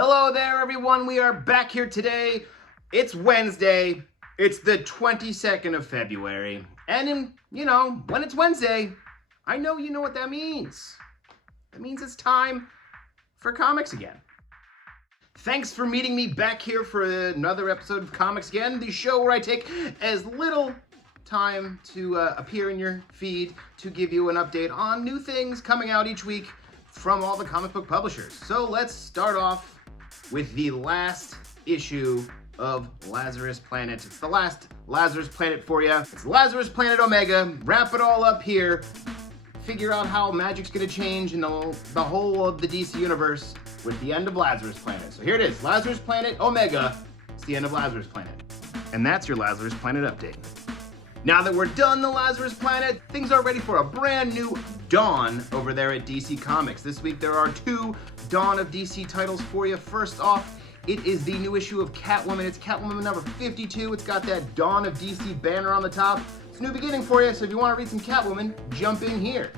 Hello there, everyone. We are back here today. It's Wednesday. It's the 22nd of February. And when it's Wednesday, I know you know what that means. That means it's time for comics again. Thanks for meeting me back here for another episode of Comics Again, the show where I take as little time to appear in your feed to give you an update on new things coming out each week from all the comic book publishers. So let's start off with the last issue of Lazarus Planet. It's the last Lazarus Planet for you. It's Lazarus Planet Omega. Wrap it all up here. Figure out how magic's gonna change in the whole of the DC universe with the end of Lazarus Planet. So here it is, Lazarus Planet Omega. It's the end of Lazarus Planet. And that's your Lazarus Planet update. Now that we're done the Lazarus Planet, things are ready for a brand new dawn over there at DC Comics. This week there are two Dawn of DC titles for you. First off, it is the new issue of Catwoman. It's Catwoman number 52. It's got that Dawn of DC banner on the top. It's a new beginning for you, so if you want to read some Catwoman, jump in here.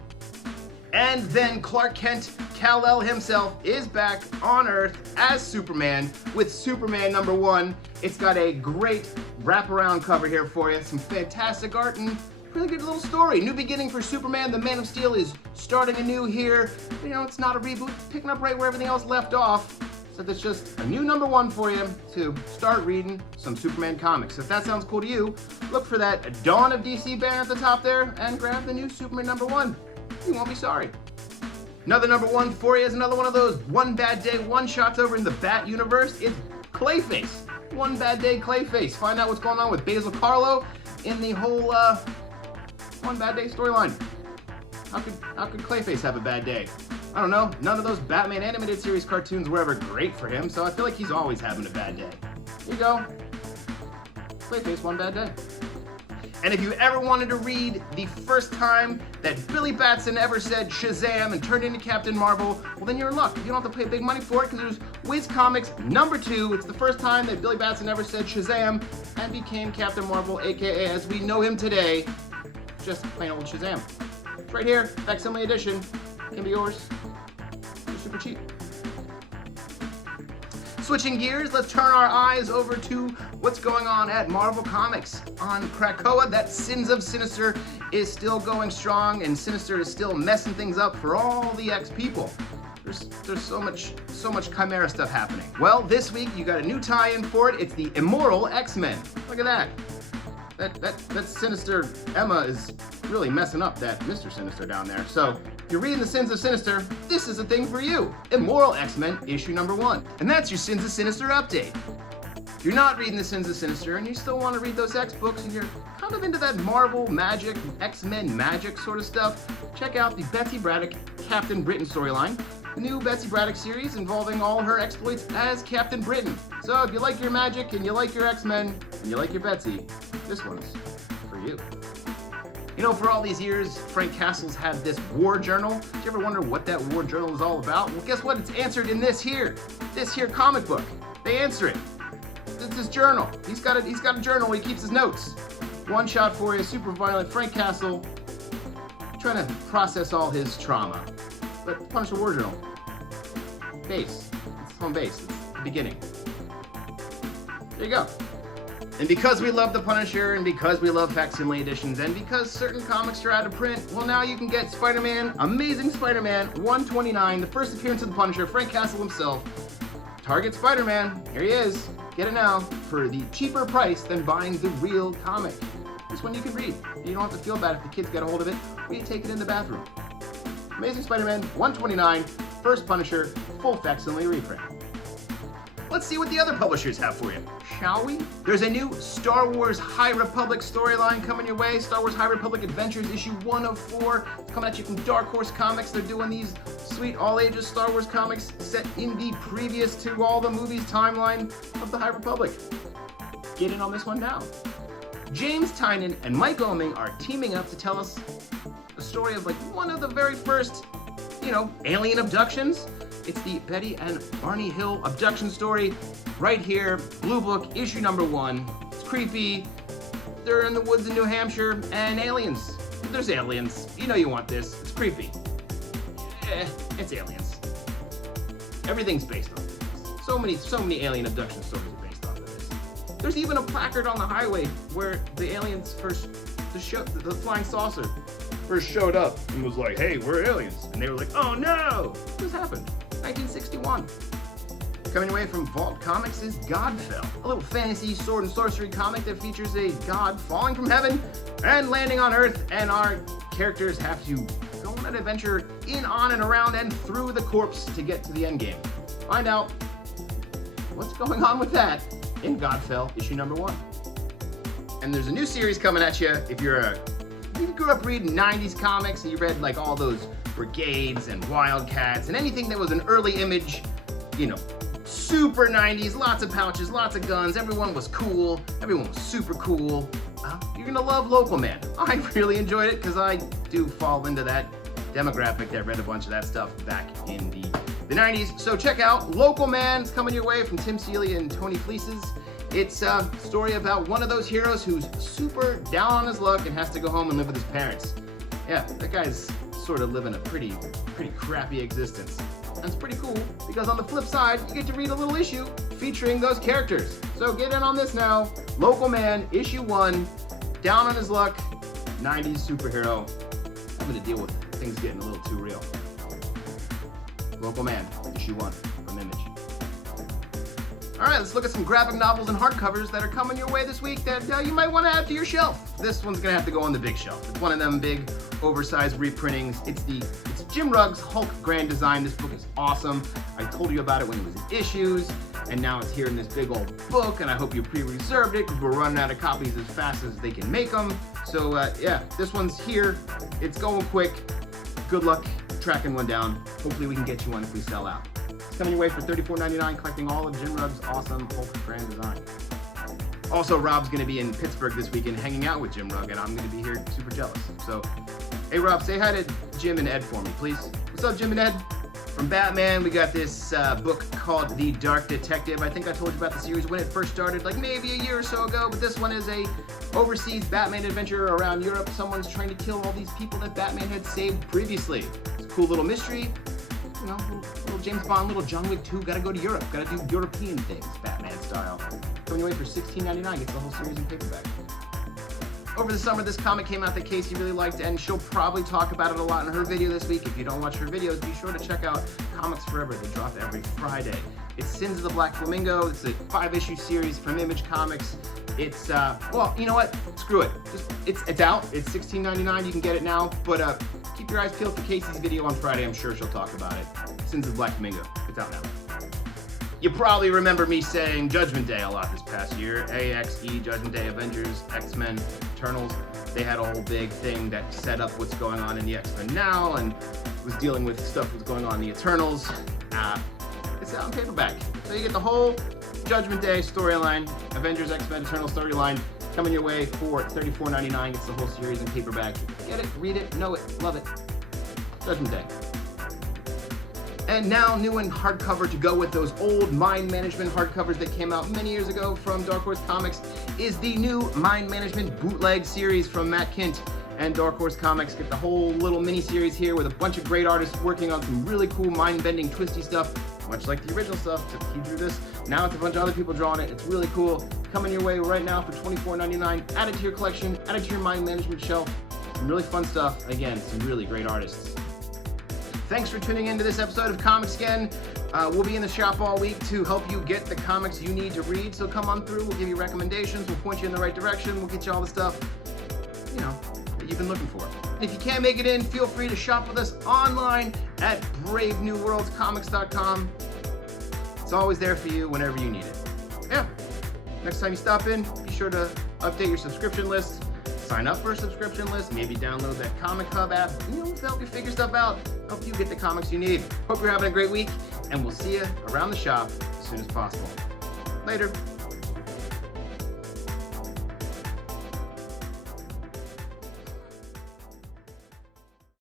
And then Clark Kent, Kal-El himself, is back on Earth as Superman with Superman number 1. It's got a great wraparound cover here for you, some fantastic art, and really good little story. New beginning for Superman. The Man of Steel is starting anew here. It's not a reboot, it's picking up right where everything else left off. So that's just a new number 1 for you to start reading some Superman comics. So if that sounds cool to you, look for that Dawn of DC banner at the top there and grab the new Superman number 1. You won't be sorry. Another number 1 for you is another one of those One Bad Day one-shots over in the Bat universe. It's Clayface. One Bad Day Clayface. Find out what's going on with Basil Karlo in the whole One Bad Day storyline. How could Clayface have a bad day? I don't know. None of those Batman animated series cartoons were ever great for him, so I feel like he's always having a bad day. Here you go. Clayface, One Bad Day. And if you ever wanted to read the first time that Billy Batson ever said Shazam and turned into Captain Marvel, well then you're in luck. You don't have to pay big money for it because there's Wiz Comics number 2. It's the first time that Billy Batson ever said Shazam and became Captain Marvel, aka as we know him today, just plain old Shazam. It's right here, facsimile edition, can be yours. They're super cheap. Switching gears, let's turn our eyes over to what's going on at Marvel Comics. On Krakoa, that Sins of Sinister is still going strong, and Sinister is still messing things up for all the X people. There's so much Chimera stuff happening. Well, this week you got a new tie-in for it. It's the Immoral X-Men. Look at that. That Sinister Emma is really messing up that Mr. Sinister down there. So if you're reading the Sins of Sinister, this is a thing for you. Immoral X-Men, issue number 1. And that's your Sins of Sinister update. If you're not reading the Sins of Sinister and you still want to read those X books and you're kind of into that Marvel magic, X-Men magic sort of stuff, check out the Betsy Braddock Captain Britain storyline. The new Betsy Braddock series involving all her exploits as Captain Britain. So if you like your magic and you like your X-Men and you like your Betsy, this one's for you. For all these years, Frank Castle's had this war journal. Did you ever wonder what that war journal is all about? Well, guess what? It's answered in this here comic book. They answer it. It's his journal. He's got a journal where he keeps his notes. One shot for you, super violent Frank Castle, trying to process all his trauma. But Punisher War Journal, base. It's home base. It's the beginning. There you go. And because we love the Punisher, and because we love facsimile editions, and because certain comics are out of print, well now you can get Spider-Man, Amazing Spider-Man 129, the first appearance of the Punisher, Frank Castle himself. Target Spider-Man, here he is. Get it now for the cheaper price than buying the real comic. This one you can read. You don't have to feel bad if the kids get a hold of it, or you take it in the bathroom. Amazing Spider-Man 129, first Punisher, full facsimile reprint. Let's see what the other publishers have for you, shall we? There's a new Star Wars High Republic storyline coming your way. Star Wars High Republic Adventures issue 1 of 4. It's coming at you from Dark Horse Comics. They're doing these sweet all-ages Star Wars comics set in the previous to all the movies timeline of the High Republic. Get in on this one now. James Tynion and Mike Oeming are teaming up to tell us a story of one of the very first, alien abductions. It's the Betty and Barney Hill abduction story right here, Blue Book, issue number 1. It's creepy. They're in the woods in New Hampshire, and aliens. There's aliens. You want this. It's creepy. It's aliens. Everything's based on aliens. So many alien abduction stories are based off of this. There's even a placard on the highway where the aliens the flying saucer first showed up and was like, hey, we're aliens. And they were like, oh no! This happened. 1961. Coming away from Vault Comics is God Fell, a little fantasy sword and sorcery comic that features a god falling from heaven and landing on Earth, and our characters have to go on an adventure in, on, and around and through the corpse to get to the end game. Find out what's going on with that in God Fell issue number 1. And there's a new series coming at you if you grew up reading 90s comics and you read like all those Brigades and Wildcats and anything that was an early image, you know, super 90s, lots of pouches, lots of guns, everyone was cool, everyone was super cool. You're gonna love Local Man. I really enjoyed it because I do fall into that demographic that read a bunch of that stuff back in the 90s. So check out Local Man. It's coming your way from Tim Seeley and Tony Fleeces. It's a story about one of those heroes who's super down on his luck and has to go home and live with his parents. Yeah, that guy's sort of living a pretty crappy existence. And it's pretty cool because on the flip side, you get to read a little issue featuring those characters. So get in on this now. Local Man, issue 1, down on his luck, 90s superhero. Having to deal with things getting a little too real. Local Man, issue 1 from Image. All right, let's look at some graphic novels and hardcovers that are coming your way this week that you might want to add to your shelf. This one's gonna have to go on the big shelf. It's one of them big, oversized reprintings. It's Jim Rugg's Hulk Grand Design. This book is awesome. I told you about it when it was in issues, and now it's here in this big old book, and I hope you pre-reserved it because we're running out of copies as fast as they can make them. So yeah, this one's here. It's going quick. Good luck tracking one down. Hopefully we can get you one if we sell out. It's coming your way for $34.99, collecting all of Jim Rugg's awesome Hulk Grand Design. Also, Rob's going to be in Pittsburgh this weekend hanging out with Jim Rugg, and I'm going to be here super jealous. So, hey Rob, say hi to Jim and Ed for me, please. What's up, Jim and Ed? From Batman, we got this book called The Dark Detective. I think I told you about the series when it first started, like maybe a year or so ago, but this one is a overseas Batman adventure around Europe. Someone's trying to kill all these people that Batman had saved previously. It's a cool little mystery. You know, little James Bond, little John Wick 2, gotta go to Europe, gotta do European things, Batman style. Coming away for $16.99, gets the whole series in paperback. Over the summer, this comic came out that Casey really liked, and she'll probably talk about it a lot in her video this week. If you don't watch her videos, be sure to check out Comics Forever. They drop every Friday. It's Sins of the Black Flamingo. It's a 5-issue series from Image Comics. It's, well, you know what? Screw it. It's out. It's $16.99. You can get it now, but keep your eyes peeled for Casey's video on Friday. I'm sure she'll talk about it. Sins of the Black Flamingo. It's out now. You probably remember me saying Judgment Day a lot this past year. AXE, Judgment Day, Avengers, X-Men, Eternals. They had a whole big thing that set up what's going on in the X-Men now and was dealing with stuff that's going on in the Eternals. It's out in paperback. So you get the whole Judgment Day storyline, Avengers, X-Men, Eternals storyline coming your way for $34.99. It's the whole series in paperback. Get it, read it, know it, love it. Judgment Day. And now new in hardcover to go with those old Mind Management hardcovers that came out many years ago from Dark Horse Comics is the new Mind Management bootleg series from Matt Kindt and Dark Horse Comics. Get the whole little mini series here with a bunch of great artists working on some really cool mind-bending twisty stuff, much like the original stuff. He drew this. Now it's a bunch of other people drawing it. It's really cool. Coming your way right now for $24.99. Add it to your collection, add it to your Mind Management shelf. Some really fun stuff. Again, some really great artists. Thanks for tuning in to this episode of Comics Again. We'll be in the shop all week to help you get the comics you need to read. So come on through. We'll give you recommendations. We'll point you in the right direction. We'll get you all the stuff, you know, that you've been looking for. And if you can't make it in, feel free to shop with us online at bravenewworldscomics.com. It's always there for you whenever you need it. Yeah. Next time you stop in, be sure to update your subscription list. Sign up for a subscription list, maybe download that Comic Hub app, you know, to help you figure stuff out, help you get the comics you need. Hope you're having a great week, and we'll see you around the shop as soon as possible. Later.